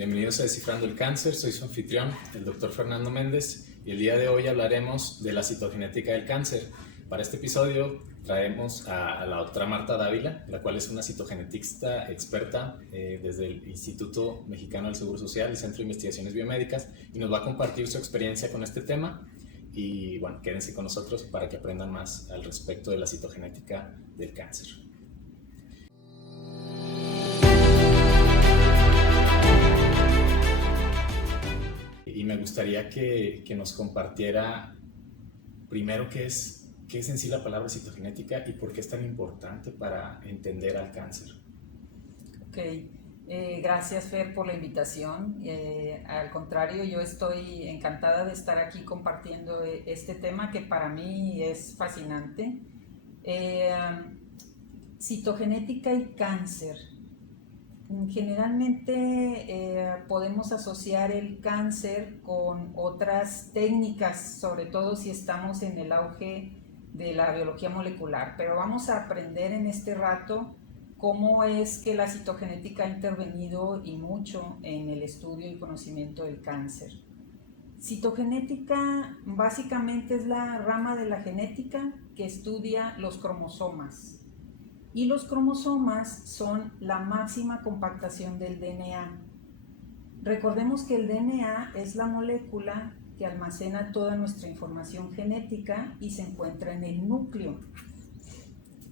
Bienvenidos a Descifrando el Cáncer, soy su anfitrión, el doctor Fernando Méndez, y el día de hoy hablaremos de la citogenética del cáncer. Para este episodio traemos a la doctora Marta Dávila, la cual es una citogenetista experta desde el Instituto Mexicano del Seguro Social y Centro de Investigaciones Biomédicas, y nos va a compartir su experiencia con este tema. Y bueno, quédense con nosotros para que aprendan más al respecto de la citogenética del cáncer. Y me gustaría que nos compartiera primero qué es en sí la palabra citogenética y por qué es tan importante para entender al cáncer. Ok, gracias Fer por la invitación. Al contrario, yo estoy encantada de estar aquí compartiendo este tema que para mí es fascinante. Citogenética y cáncer. Generalmente podemos asociar el cáncer con otras técnicas, sobre todo si estamos en el auge de la biología molecular, pero vamos a aprender en este rato cómo es que la citogenética ha intervenido y mucho en el estudio y conocimiento del cáncer. Citogenética básicamente es la rama de la genética que estudia los cromosomas. Y los cromosomas son la máxima compactación del DNA. Recordemos que el DNA es la molécula que almacena toda nuestra información genética y se encuentra en el núcleo.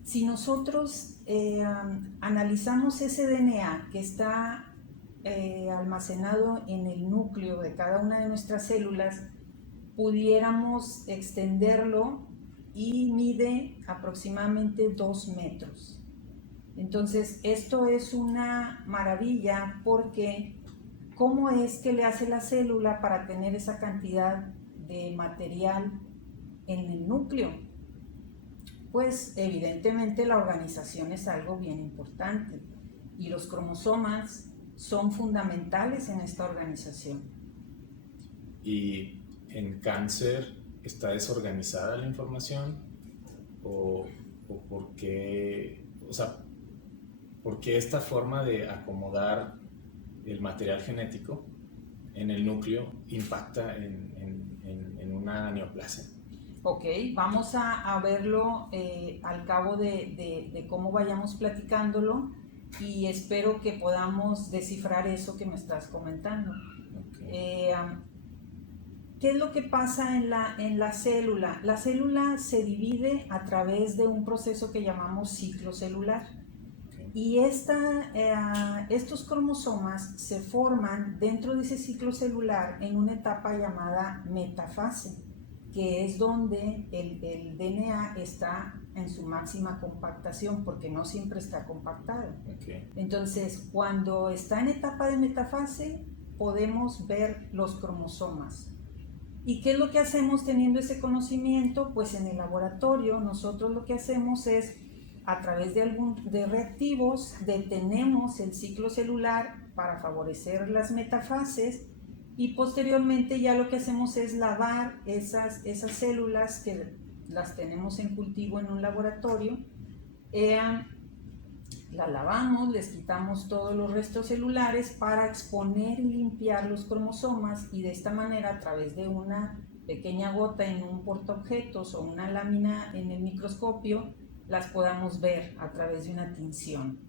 Si nosotros analizamos ese DNA que está almacenado en el núcleo de cada una de nuestras células, pudiéramos extenderlo y mide aproximadamente 2 metros. Entonces, esto es una maravilla porque ¿cómo es que le hace la célula para tener esa cantidad de material en el núcleo? Pues evidentemente la organización es algo bien importante y los cromosomas son fundamentales en esta organización. ¿Y en cáncer está desorganizada la información? ¿O por qué? O sea, ¿por qué esta forma de acomodar el material genético en el núcleo impacta en una neoplasia? Ok, vamos a verlo al cabo de cómo vayamos platicándolo y espero que podamos descifrar eso que me estás comentando. Okay. ¿Qué es lo que pasa en la célula? La célula se divide a través de un proceso que llamamos ciclo celular. Okay. Y estos cromosomas se forman dentro de ese ciclo celular en una etapa llamada metafase, que es donde el DNA está en su máxima compactación, porque no siempre está compactado. Okay. Entonces, cuando está en etapa de metafase, podemos ver los cromosomas. ¿Y qué es lo que hacemos teniendo ese conocimiento? Pues en el laboratorio nosotros lo que hacemos es, a través de reactivos, detenemos el ciclo celular para favorecer las metafases y posteriormente ya lo que hacemos es lavar esas células que las tenemos en cultivo en un laboratorio. La lavamos, les quitamos todos los restos celulares para exponer y limpiar los cromosomas y de esta manera, a través de una pequeña gota en un portaobjetos o una lámina en el microscopio, las podamos ver a través de una tinción.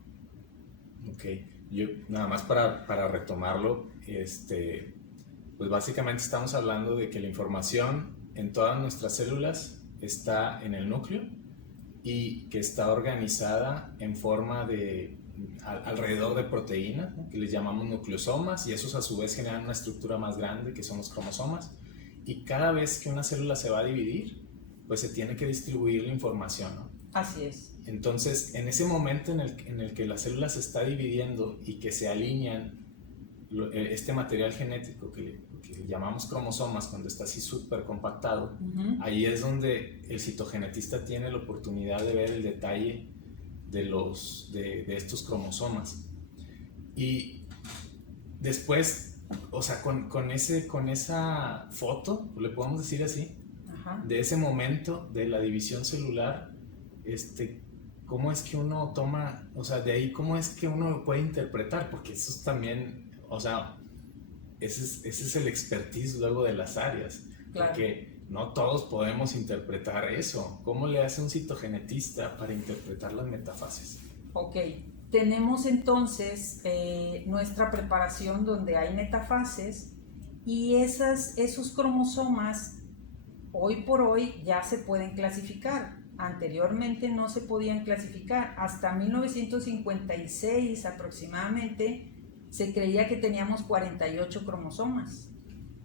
Ok, yo nada más para retomarlo, pues básicamente estamos hablando de que la información en todas nuestras células está en el núcleo y que está organizada en forma de alrededor de proteínas, ¿no?, que les llamamos nucleosomas, y esos a su vez generan una estructura más grande que son los cromosomas, y cada vez que una célula se va a dividir, pues se tiene que distribuir la información, ¿no? Así es. Entonces, en ese momento en el que la célula se está dividiendo y que se alinean este material genético que llamamos cromosomas, cuando está así súper compactado, ahí es donde el citogenetista tiene la oportunidad de ver el detalle de estos cromosomas. Y después, o sea, con esa foto, le podemos decir así, de ese momento de la división celular, ¿cómo es que uno toma, o sea, de ahí cómo es que uno lo puede interpretar? Porque eso es también, o sea, ese es el expertise luego de las áreas, Claro. porque no todos podemos interpretar eso. ¿Cómo le hace un citogenetista para interpretar las metafases? Ok, tenemos entonces nuestra preparación donde hay metafases y esos cromosomas hoy por hoy ya se pueden clasificar. Anteriormente no se podían clasificar. Hasta 1956 aproximadamente se creía que teníamos 48 cromosomas.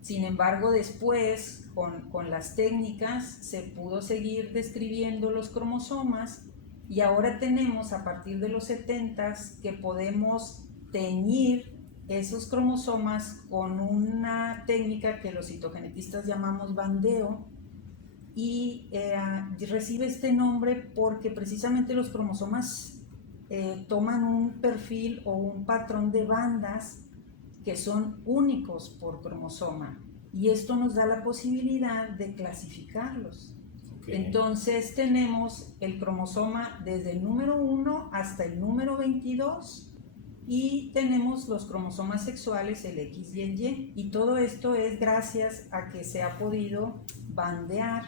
Sin embargo, después, con las técnicas, se pudo seguir describiendo los cromosomas y ahora tenemos, a partir de los 70s, que podemos teñir esos cromosomas con una técnica que los citogenetistas llamamos bandeo, y recibe este nombre porque precisamente los cromosomas toman un perfil o un patrón de bandas que son únicos por cromosoma, y esto nos da la posibilidad de clasificarlos. Okay. Entonces tenemos el cromosoma desde el número 1 hasta el número 22 y tenemos los cromosomas sexuales, el X y el Y, y todo esto es gracias a que se ha podido bandear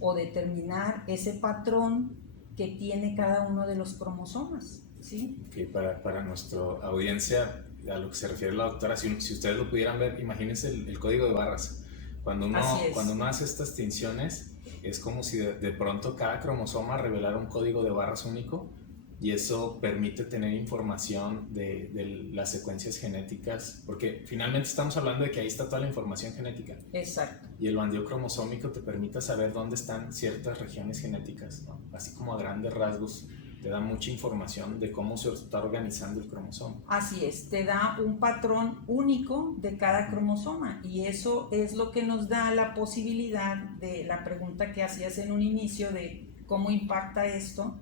o determinar ese patrón que tiene cada uno de los cromosomas, ¿sí? Okay, para nuestra audiencia, a lo que se refiere la doctora, si ustedes lo pudieran ver, imagínense el código de barras. Cuando uno hace estas tinciones, es como si de pronto cada cromosoma revelara un código de barras único, y eso permite tener información de las secuencias genéticas, porque finalmente estamos hablando de que ahí está toda la información genética. Exacto. Y el bandeo cromosómico te permite saber dónde están ciertas regiones genéticas, ¿no? Así como a grandes rasgos te da mucha información de cómo se está organizando el cromosoma. Así es, te da un patrón único de cada cromosoma, y eso es lo que nos da la posibilidad de la pregunta que hacías en un inicio de cómo impacta esto.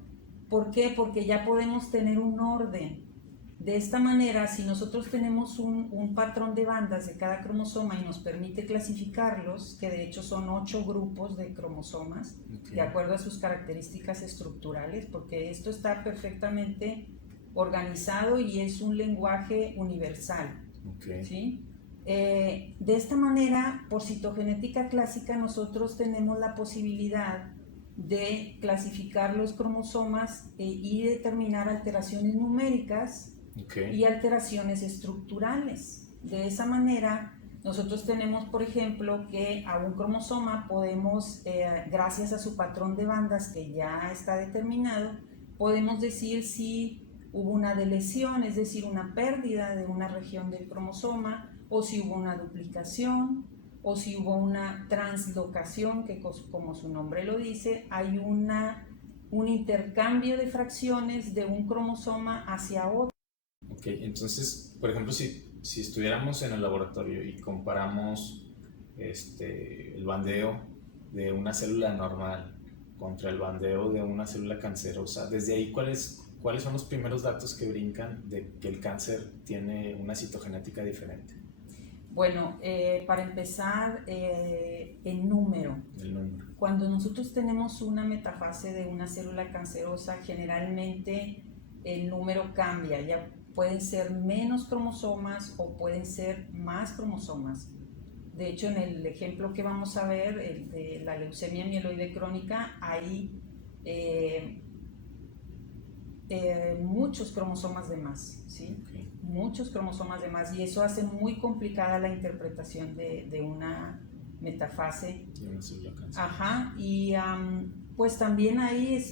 ¿Por qué? Porque ya podemos tener un orden. De esta manera, si nosotros tenemos un patrón de bandas de cada cromosoma y nos permite clasificarlos, que de hecho son 8 grupos de cromosomas, okay, de acuerdo a sus características estructurales, porque esto está perfectamente organizado y es un lenguaje universal. Okay. ¿Sí? De esta manera, por citogenética clásica, nosotros tenemos la posibilidad de clasificar los cromosomas y determinar alteraciones numéricas, okay, y alteraciones estructurales. De esa manera, nosotros tenemos, por ejemplo, que a un cromosoma podemos, gracias a su patrón de bandas que ya está determinado, podemos decir si hubo una delesión, es decir, una pérdida de una región del cromosoma, o si hubo una duplicación, o si hubo una translocación, que como su nombre lo dice, hay un intercambio de fracciones de un cromosoma hacia otro. Ok, entonces, por ejemplo, si estuviéramos en el laboratorio y comparamos el bandeo de una célula normal contra el bandeo de una célula cancerosa, desde ahí, ¿cuáles son los primeros datos que brincan de que el cáncer tiene una citogenética diferente? Bueno, para empezar, el número. Cuando nosotros tenemos una metafase de una célula cancerosa, generalmente el número cambia. Ya pueden ser menos cromosomas o pueden ser más cromosomas. De hecho, en el ejemplo que vamos a ver, el de la leucemia mieloide crónica, hay muchos cromosomas de más, ¿sí? Okay. Muchos cromosomas de más, y eso hace muy complicada la interpretación de una metafase. Ajá, y pues también hay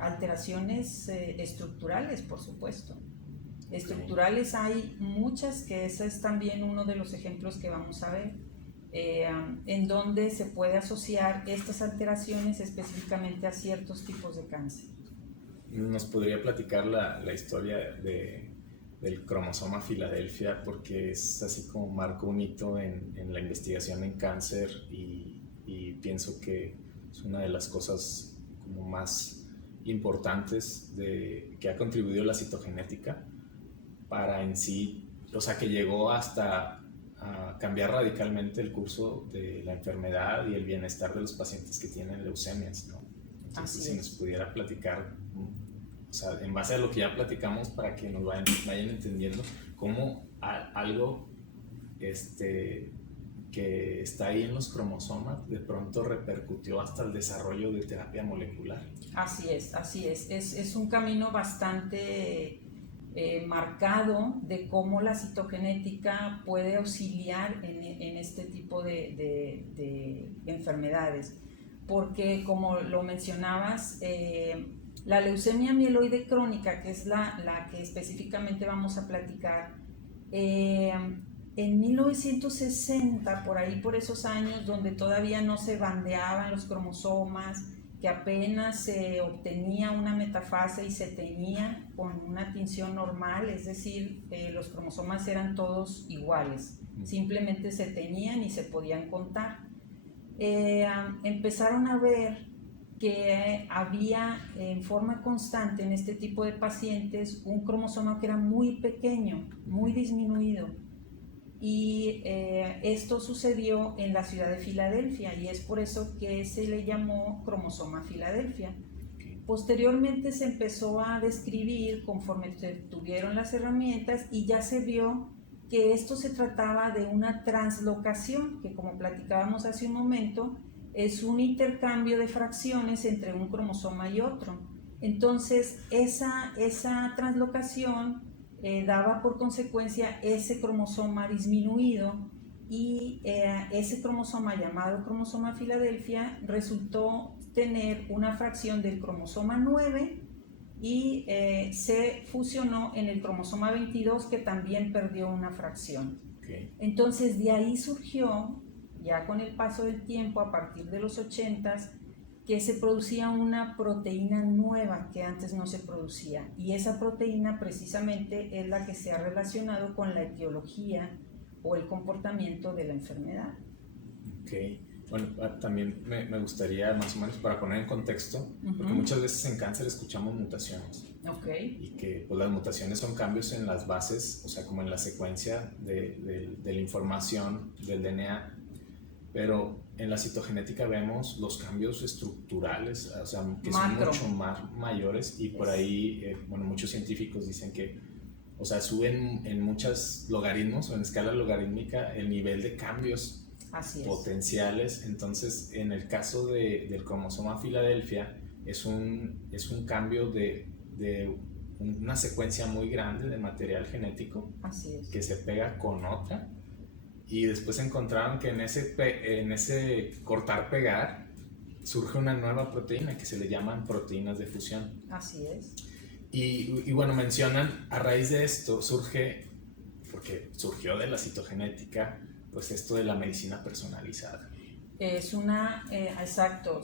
alteraciones estructurales, por supuesto. Okay. Estructurales hay muchas, que ese es también uno de los ejemplos que vamos a ver, en donde se puede asociar estas alteraciones específicamente a ciertos tipos de cáncer. ¿Nos podría platicar la historia del cromosoma Filadelfia? Porque es así como marca un hito en la investigación en cáncer, y pienso que es una de las cosas como más importantes que ha contribuido la citogenética para en sí, o sea, que llegó hasta a cambiar radicalmente el curso de la enfermedad y el bienestar de los pacientes que tienen leucemias, ¿no? Entonces, si nos pudiera platicar, o sea, en base a lo que ya platicamos, para que nos vayan entendiendo cómo algo que está ahí en los cromosomas, de pronto repercutió hasta el desarrollo de terapia molecular. Así es, así es. Es un camino bastante marcado de cómo la citogenética puede auxiliar en este tipo de enfermedades. Porque, como lo mencionabas, la leucemia mieloide crónica, que es la que específicamente vamos a platicar, en 1960, por ahí, por esos años donde todavía no se bandeaban los cromosomas, que apenas se obtenía una metafase y se tenía con una tinción normal, es decir, los cromosomas eran todos iguales, simplemente se tenían y se podían contar. Empezaron a ver que había en forma constante en este tipo de pacientes un cromosoma que era muy pequeño, muy disminuido. Y esto sucedió en la ciudad de Filadelfia y es por eso que se le llamó cromosoma Filadelfia. Posteriormente se empezó a describir conforme se tuvieron las herramientas y ya se vio que esto se trataba de una translocación, que como platicábamos hace un momento, es un intercambio de fracciones entre un cromosoma y otro. Entonces esa translocación daba por consecuencia ese cromosoma disminuido y ese cromosoma llamado cromosoma Filadelfia resultó tener una fracción del cromosoma 9 y se fusionó en el cromosoma 22 que también perdió una fracción. Okay. Entonces de ahí surgió, ya con el paso del tiempo, a partir de los 80s, que se producía una proteína nueva que antes no se producía, y esa proteína precisamente es la que se ha relacionado con la etiología o el comportamiento de la enfermedad. Ok, bueno, también me gustaría más o menos para poner en contexto, porque muchas veces en cáncer escuchamos mutaciones. Okay. Y que pues, las mutaciones son cambios en las bases, o sea, como en la secuencia de la información del DNA, pero en la citogenética vemos los cambios estructurales, o sea, que Macro. son mucho más mayores y por ahí, bueno, muchos científicos dicen que, o sea, suben en muchos logaritmos o en escala logarítmica el nivel de cambios potenciales. Entonces, en el caso del cromosoma Filadelfia, es un cambio de una secuencia muy grande de material genético que se pega con otra. Y después encontraron que en ese cortar-pegar surge una nueva proteína que se le llaman proteínas de fusión. Así es. Y bueno, mencionan, a raíz de esto surge, porque surgió de la citogenética, pues esto de la medicina personalizada. Es exacto,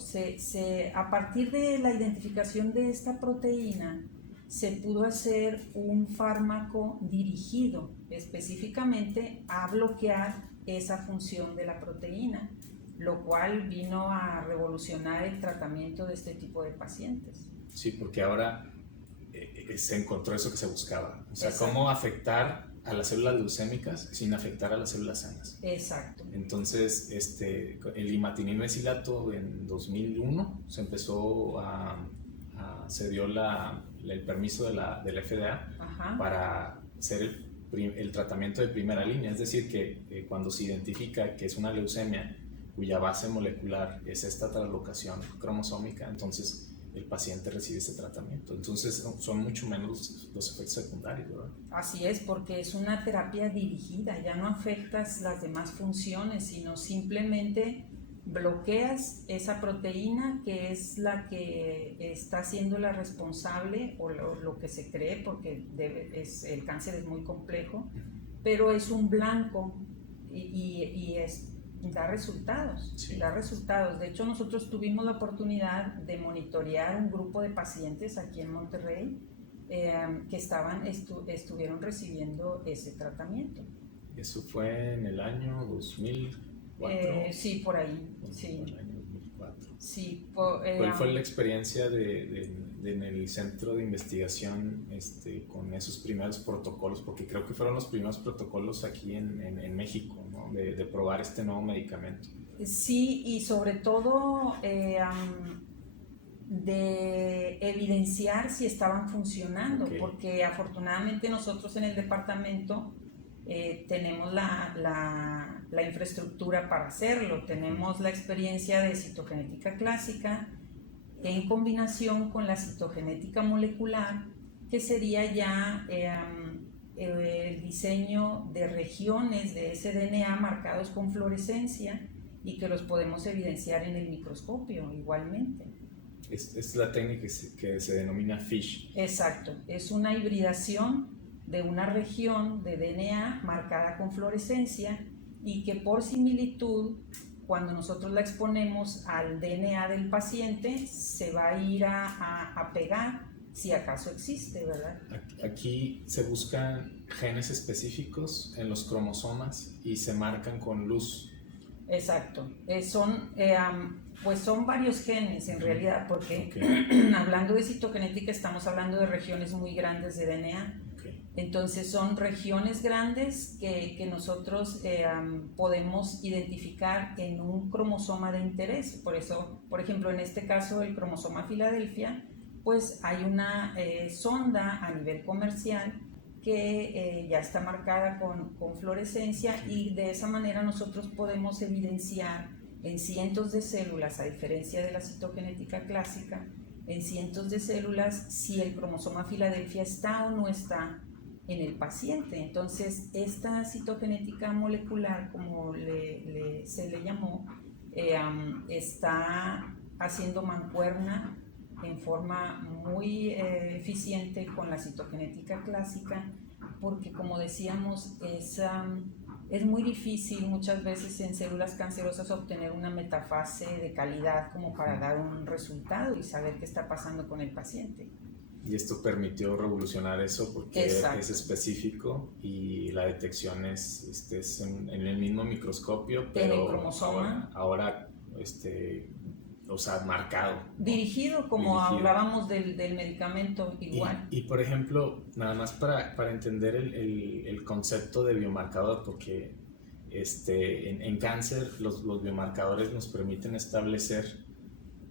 a partir de la identificación de esta proteína, se pudo hacer un fármaco dirigido específicamente a bloquear esa función de la proteína, lo cual vino a revolucionar el tratamiento de este tipo de pacientes. Sí, porque ahora se encontró eso que se buscaba, o sea, cómo afectar a las células leucémicas sin afectar a las células sanas. Exacto. Entonces, el imatinib mesilato en 2001 se empezó se dio el permiso de la FDA. Ajá. Para hacer el tratamiento de primera línea, es decir, que cuando se identifica que es una leucemia cuya base molecular es esta translocación cromosómica, entonces el paciente recibe ese tratamiento. Entonces son mucho menos los efectos secundarios, ¿verdad? Así es, porque es una terapia dirigida, ya no afectas las demás funciones, sino simplemente bloqueas esa proteína que es la que está siendo la responsable, o lo que se cree, porque el cáncer es muy complejo, pero es un blanco y da resultados, sí. Da resultados. De hecho, nosotros tuvimos la oportunidad de monitorear un grupo de pacientes aquí en Monterrey que estuvieron recibiendo ese tratamiento. Eso fue en el año 2004. Sí, por ahí. Sí. En el año 2004. Sí, ¿Cuál fue la experiencia en el centro de investigación con esos primeros protocolos? Porque creo que fueron los primeros protocolos aquí en México, ¿no? De probar este nuevo medicamento. Sí, y sobre todo de evidenciar si estaban funcionando, porque afortunadamente nosotros en el departamento tenemos la infraestructura para hacerlo, tenemos la experiencia de citogenética clásica en combinación con la citogenética molecular, que sería ya el diseño de regiones de ese DNA marcados con fluorescencia y que los podemos evidenciar en el microscopio igualmente. Es la técnica que se denomina FISH. Exacto, es una hibridación de una región de DNA marcada con fluorescencia y que por similitud, cuando nosotros la exponemos al DNA del paciente, se va a ir a pegar si acaso existe, ¿verdad? Aquí se buscan genes específicos en los cromosomas y se marcan con luz. Exacto, pues son varios genes en realidad, porque hablando de citogenética estamos hablando de regiones muy grandes de DNA. Entonces son regiones grandes que nosotros podemos identificar en un cromosoma de interés. Por eso, por ejemplo, en este caso el cromosoma Filadelfia, pues hay una sonda a nivel comercial que ya está marcada con fluorescencia y de esa manera nosotros podemos evidenciar en cientos de células, a diferencia de la citogenética clásica, en cientos de células si el cromosoma Filadelfia está o no está en el paciente. Entonces, esta citogenética molecular, como se le llamó, está haciendo mancuerna en forma muy eficiente con la citogenética clásica, porque como decíamos, es muy difícil muchas veces en células cancerosas obtener una metafase de calidad como para dar un resultado y saber qué está pasando con el paciente. Y esto permitió revolucionar eso porque Exacto. es específico y la detección es en el mismo microscopio, pero en el cromosoma. Ahora o sea, marcado. Dirigido, como hablábamos del medicamento igual. Y por ejemplo, nada más para entender el concepto de biomarcador, porque en cáncer los biomarcadores nos permiten establecer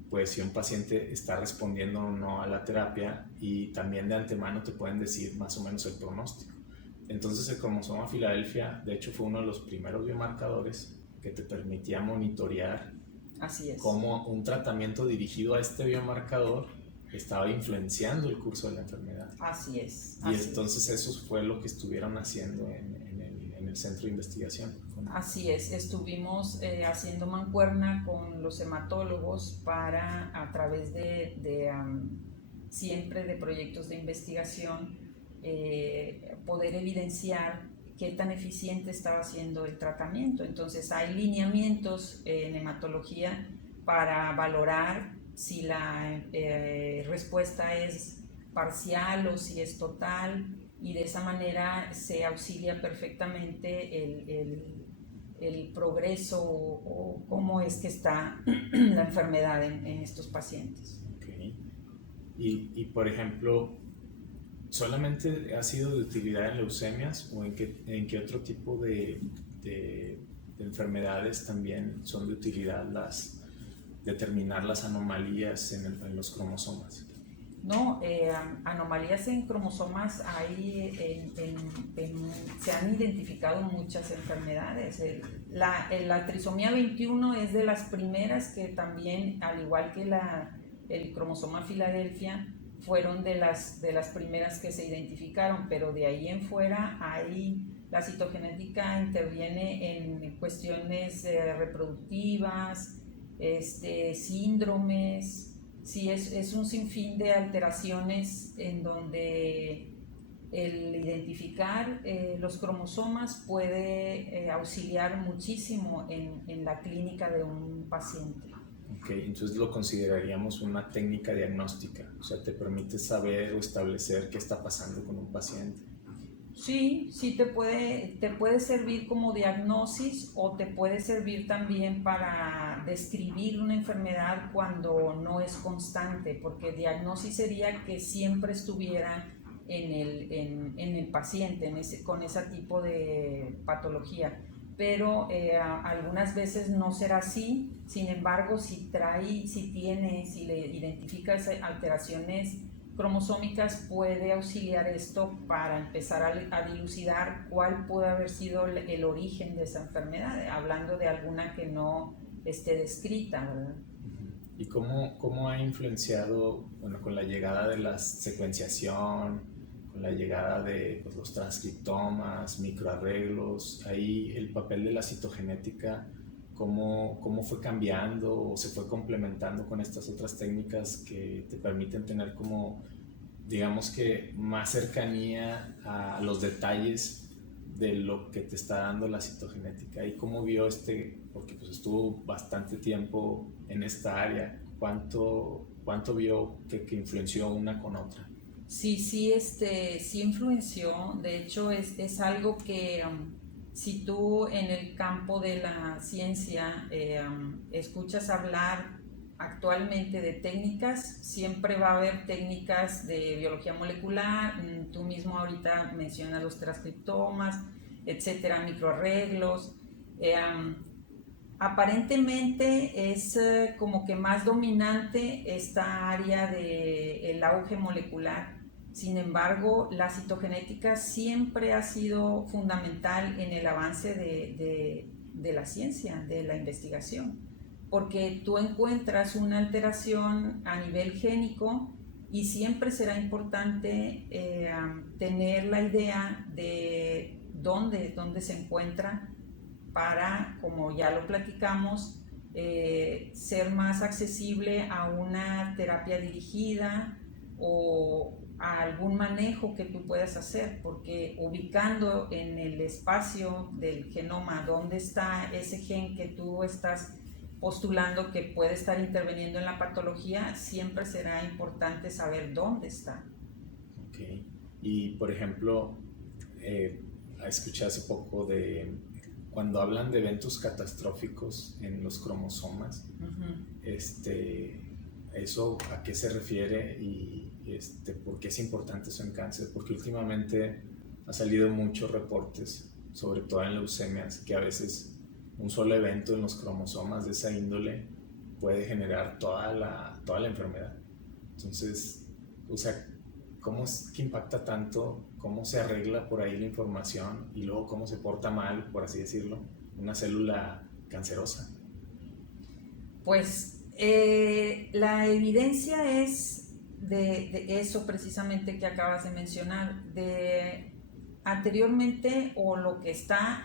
pues si un paciente está respondiendo o no a la terapia y también de antemano te pueden decir más o menos el pronóstico. Entonces el cromosoma Filadelfia, de hecho, fue uno de los primeros biomarcadores que te permitía monitorear cómo un tratamiento dirigido a este biomarcador estaba influenciando el curso de la enfermedad. Así es. Y entonces eso fue lo que estuvieron haciendo en el centro de investigación. Así es, estuvimos haciendo mancuerna con los hematólogos para, a través siempre de proyectos de investigación, poder evidenciar qué tan eficiente estaba siendo el tratamiento. Entonces hay lineamientos en hematología para valorar si la respuesta es parcial o si es total, y de esa manera se auxilia perfectamente el progreso o cómo es que está la enfermedad en estos pacientes. Okay. Y por ejemplo, ¿solamente ha sido de utilidad en leucemias o en qué otro tipo de enfermedades también son de utilidad determinar las anomalías en los cromosomas? No, anomalías en cromosomas se han identificado muchas enfermedades. La trisomía 21 es de las primeras que también, al igual que el cromosoma Filadelfia, fueron de las primeras que se identificaron, pero de ahí en fuera la citogenética interviene en cuestiones reproductivas, síndromes. Sí, es un sinfín de alteraciones en donde el identificar los cromosomas puede auxiliar muchísimo en la clínica de un paciente. Ok, entonces lo consideraríamos una técnica diagnóstica, o sea, te permite saber o establecer qué está pasando con un paciente. Sí, te puede servir como diagnosis o te puede servir también para describir una enfermedad cuando no es constante, porque diagnosis sería que siempre estuviera en el paciente, con ese tipo de patología. Pero algunas veces no será así. Sin embargo, si le identifica alteraciones cromosómicas puede auxiliar esto para empezar a dilucidar cuál puede haber sido el origen de esa enfermedad, hablando de alguna que no esté descrita, ¿verdad? ¿Y cómo ha influenciado, bueno, con la llegada de la secuenciación, con la llegada de pues, los transcriptomas, microarreglos, ahí el papel de la citogenética, cómo fue cambiando o se fue complementando con estas otras técnicas que te permiten tener como, digamos que, más cercanía a los detalles de lo que te está dando la citogenética? ¿Y cómo vio porque pues estuvo bastante tiempo en esta área, cuánto vio que influenció una con otra? Sí, sí influenció. De hecho, es algo que si tú en el campo de la ciencia escuchas hablar actualmente de técnicas, siempre va a haber técnicas de biología molecular. Tú mismo ahorita mencionas los transcriptomas, etcétera, microarreglos. Aparentemente es como que más dominante esta área del auge molecular. Sin embargo, la citogenética siempre ha sido fundamental en el avance de la ciencia, de la investigación, porque tú encuentras una alteración a nivel génico y siempre será importante tener la idea de dónde se encuentra para, como ya lo platicamos, ser más accesible a una terapia dirigida o a algún manejo que tú puedas hacer, porque ubicando en el espacio del genoma dónde está ese gen que tú estás postulando que puede estar interviniendo en la patología, siempre será importante saber dónde está. Ok. Y por ejemplo, escuché hace poco de cuando hablan de eventos catastróficos en los cromosomas, ¿eso a qué se refiere y por qué es importante eso en cáncer? Porque últimamente ha salido muchos reportes, sobre todo en leucemias, que a veces un solo evento en los cromosomas de esa índole puede generar toda la enfermedad. Entonces, o sea, ¿cómo es que impacta tanto? ¿Cómo se arregla por ahí la información? Y luego, ¿cómo se porta mal, por así decirlo, una célula cancerosa? Pues la evidencia es de eso precisamente que acabas de mencionar, de anteriormente o lo que está,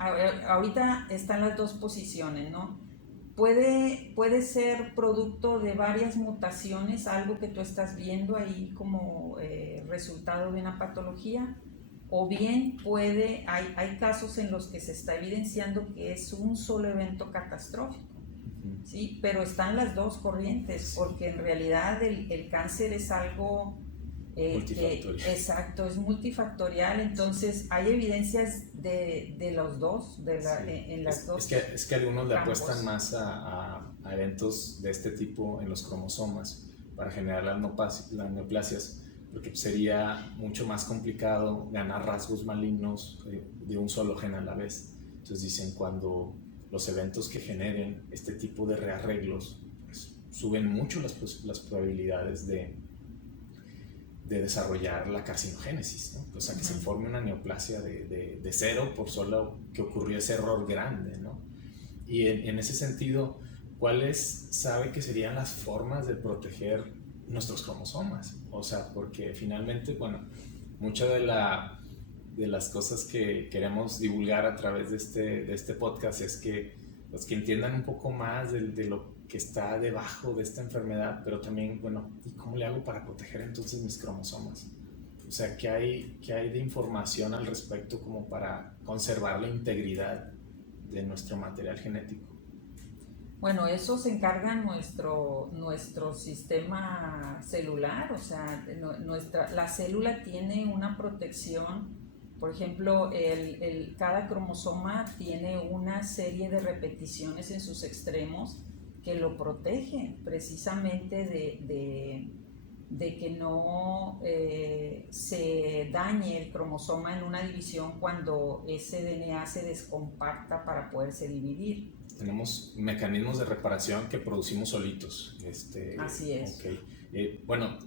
ahorita están las dos posiciones, ¿no? Puede ser producto de varias mutaciones, algo que tú estás viendo ahí como resultado de una patología, o bien hay casos en los que se está evidenciando que es un solo evento catastrófico. Sí, pero están las dos corrientes, porque en realidad el cáncer es algo exacto, es multifactorial, entonces hay evidencias de los dos, en las dos. Es que algunos le apuestan más a eventos de este tipo en los cromosomas para generar las neoplasias, porque sería mucho más complicado ganar rasgos malignos de un solo gen a la vez. Entonces dicen, cuando los eventos que generen este tipo de rearreglos pues, suben mucho las probabilidades de desarrollar la carcinogénesis, ¿no? O sea, que se forme una neoplasia de cero por solo que ocurrió ese error grande, ¿no? Y en ese sentido, ¿cuáles sabe que serían las formas de proteger nuestros cromosomas? O sea, porque finalmente, bueno, mucha de las cosas que queremos divulgar a través de este podcast es que los que entiendan un poco más de lo que está debajo de esta enfermedad, pero también, bueno, ¿y cómo le hago para proteger entonces mis cromosomas? O sea, ¿qué hay de información al respecto como para conservar la integridad de nuestro material genético? Bueno, eso se encarga nuestro sistema celular, o sea, la célula tiene una protección. Por ejemplo, cada cromosoma tiene una serie de repeticiones en sus extremos que lo protegen precisamente de que no se dañe el cromosoma en una división cuando ese DNA se descompacta para poderse dividir. Tenemos mecanismos de reparación que producimos solitos. Así es. Okay. Bueno,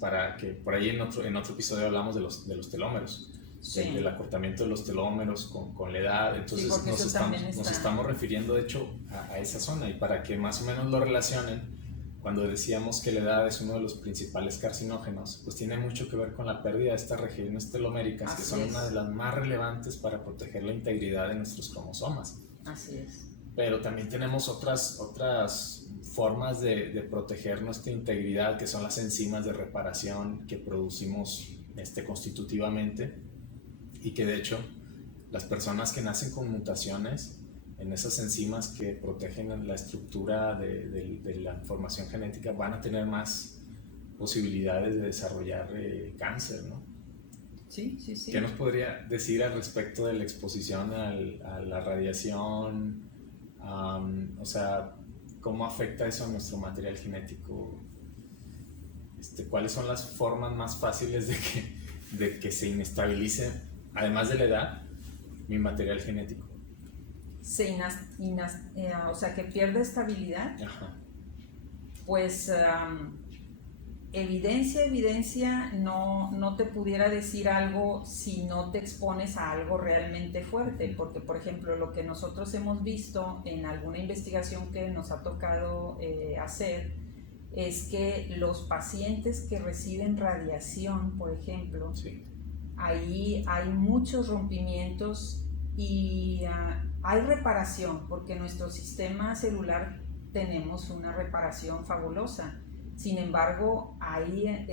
para que por ahí en otro episodio hablamos de los telómeros, Sí. del acortamiento de los telómeros con la edad. Entonces Sí, nos estamos refiriendo de hecho a esa zona, y para que más o menos lo relacionen, cuando decíamos que la edad es uno de los principales carcinógenos, pues tiene mucho que ver con la pérdida de estas regiones teloméricas, que son una de las más relevantes para proteger la integridad de nuestros cromosomas. Así es. Pero también tenemos otras formas de proteger nuestra integridad, que son las enzimas de reparación que producimos constitutivamente, y que de hecho las personas que nacen con mutaciones en esas enzimas que protegen la estructura de la información genética van a tener más posibilidades de desarrollar cáncer, ¿no? Sí, sí, sí. ¿Qué nos podría decir al respecto de la exposición a la radiación? O sea, ¿cómo afecta eso a nuestro material genético? ¿Cuáles son las formas más fáciles de que se inestabilice, además de la edad, mi material genético? O sea, que pierde estabilidad. Ajá. Pues evidencia, no te pudiera decir algo si no te expones a algo realmente fuerte, porque por ejemplo lo que nosotros hemos visto en alguna investigación que nos ha tocado hacer es que los pacientes que reciben radiación, por ejemplo, sí, ahí hay muchos rompimientos y hay reparación, porque en nuestro sistema celular tenemos una reparación fabulosa. Sin embargo, hay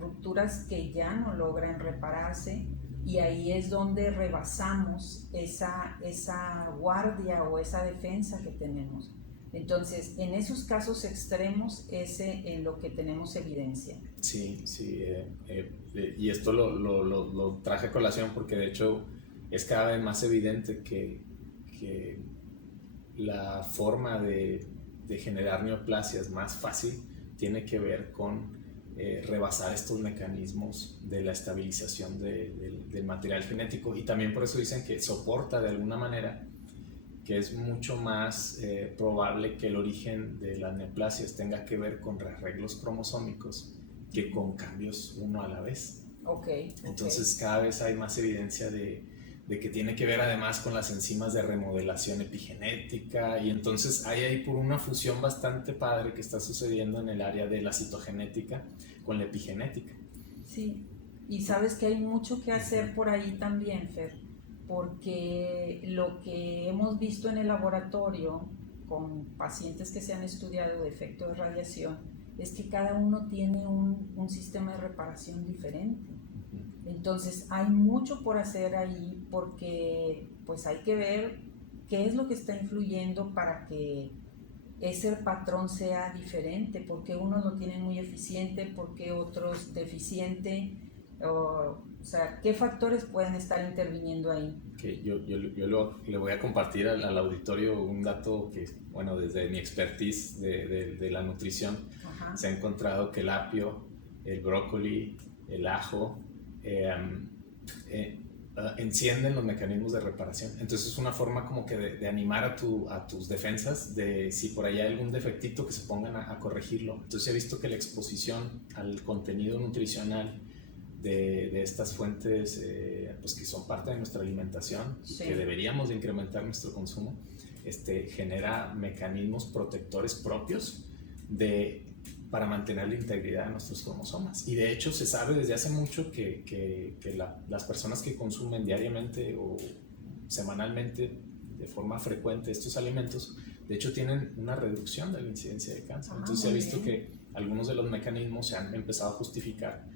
rupturas que ya no logran repararse, y ahí es donde rebasamos esa guardia o esa defensa que tenemos. Entonces, en esos casos extremos es en lo que tenemos evidencia. Sí, sí, y esto lo traje a colación porque de hecho es cada vez más evidente que la forma de generar neoplasias más fácil tiene que ver con rebasar estos mecanismos de la estabilización del material genético, y también por eso dicen que soporta de alguna manera, que es mucho más probable que el origen de las neoplasias tenga que ver con arreglos cromosómicos que con cambios uno a la vez. Entonces cada vez hay más evidencia de que tiene que ver además con las enzimas de remodelación epigenética, y entonces hay ahí por una fusión bastante padre que está sucediendo en el área de la citogenética con la epigenética. Sí, y sabes que hay mucho que hacer por ahí también, Fer, porque lo que hemos visto en el laboratorio con pacientes que se han estudiado de efecto de radiación es que cada uno tiene un sistema de reparación diferente. Entonces hay mucho por hacer ahí, porque pues hay que ver qué es lo que está influyendo para que ese patrón sea diferente, porque unos lo tienen muy eficiente, porque otros deficiente, o sea, qué factores pueden estar interviniendo ahí. Okay, yo le voy a compartir al auditorio un dato que, bueno, desde mi expertise de la nutrición, Ajá. Se ha encontrado que el apio, el brócoli, el ajo encienden los mecanismos de reparación. Entonces es una forma como que de animar a tus defensas, de si por ahí hay algún defectito, que se pongan a corregirlo. Entonces he visto que la exposición al contenido nutricional de estas fuentes, pues que son parte de nuestra alimentación, sí, que deberíamos de incrementar nuestro consumo, genera mecanismos protectores propios para mantener la integridad de nuestros cromosomas. Y de hecho se sabe desde hace mucho que las personas que consumen diariamente o semanalmente de forma frecuente estos alimentos, de hecho tienen una reducción de la incidencia de cáncer. Entonces se ha visto que algunos de los mecanismos se han empezado a justificar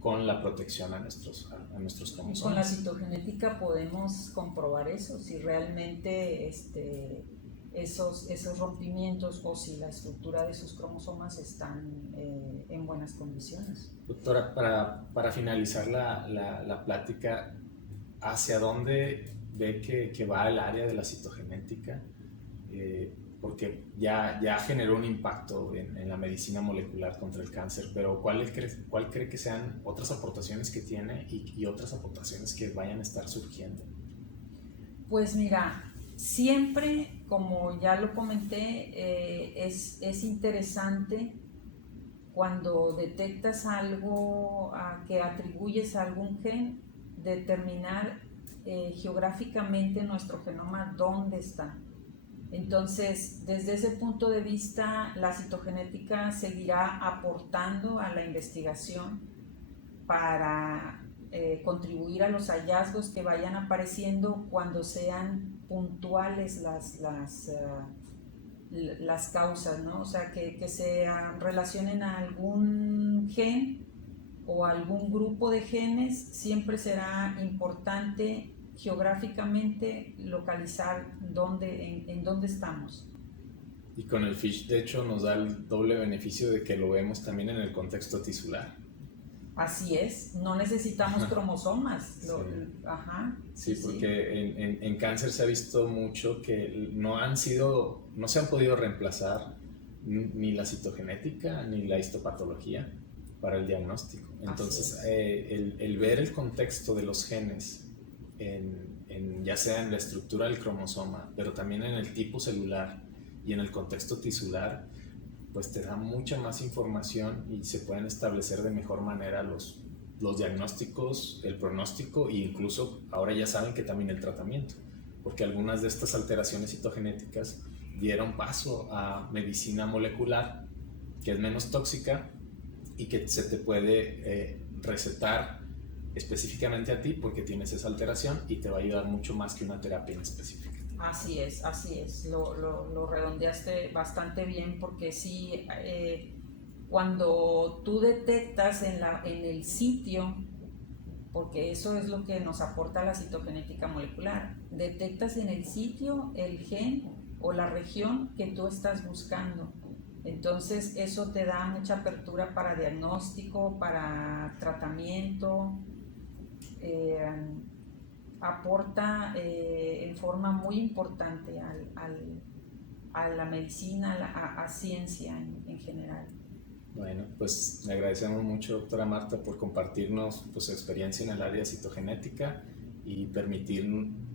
con la protección a nuestros cromosomas. Y con la citogenética podemos comprobar eso, si realmente esos rompimientos o si la estructura de sus cromosomas están en buenas condiciones. Doctora, para finalizar la plática, ¿hacia dónde ve que va el área de la citogenética? Porque ya generó un impacto en la medicina molecular contra el cáncer, pero ¿cuál cree que sean otras aportaciones que tiene y otras aportaciones que vayan a estar surgiendo? Pues mira, siempre, como ya lo comenté, es interesante cuando detectas algo que atribuyes a algún gen, determinar geográficamente nuestro genoma dónde está. Entonces, desde ese punto de vista, la citogenética seguirá aportando a la investigación para contribuir a los hallazgos que vayan apareciendo cuando sean puntuales las causas, ¿no? O sea, que se relacionen a algún gen o algún grupo de genes. Siempre será importante geográficamente localizar en dónde estamos. Y con el FISH, de hecho, nos da el doble beneficio de que lo vemos también en el contexto tisular. Así es, no necesitamos cromosomas. Sí, porque en cáncer se ha visto mucho que no se han podido reemplazar ni la citogenética ni la histopatología para el diagnóstico. Entonces, el ver el contexto de los genes, ya sea en la estructura del cromosoma, pero también en el tipo celular y en el contexto tisular, pues te da mucha más información y se pueden establecer de mejor manera los diagnósticos, el pronóstico e incluso ahora ya saben que también el tratamiento, porque algunas de estas alteraciones citogenéticas dieron paso a medicina molecular, que es menos tóxica y que se te puede recetar específicamente a ti porque tienes esa alteración y te va a ayudar mucho más que una terapia en específica. Así es, lo redondeaste bastante bien, porque sí, cuando tú detectas en el sitio, porque eso es lo que nos aporta la citogenética molecular, detectas en el sitio el gen o la región que tú estás buscando. Entonces eso te da mucha apertura para diagnóstico, para tratamiento, aporta en forma muy importante a la medicina, a ciencia en general. Bueno, pues le agradecemos mucho, doctora Marta, por compartirnos pues, su experiencia en el área citogenética y permitir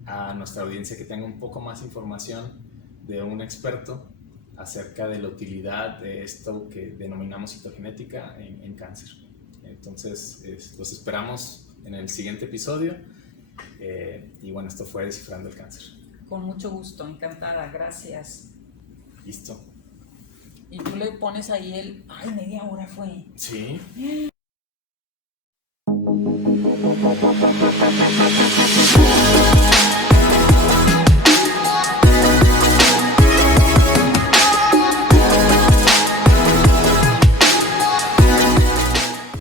a nuestra audiencia que tenga un poco más información de un experto acerca de la utilidad de esto que denominamos citogenética en cáncer. Entonces, los esperamos en el siguiente episodio. Y bueno, esto fue Descifrando el Cáncer. Con mucho gusto, encantada, gracias. Listo. Y tú le pones ahí media hora fue. Sí.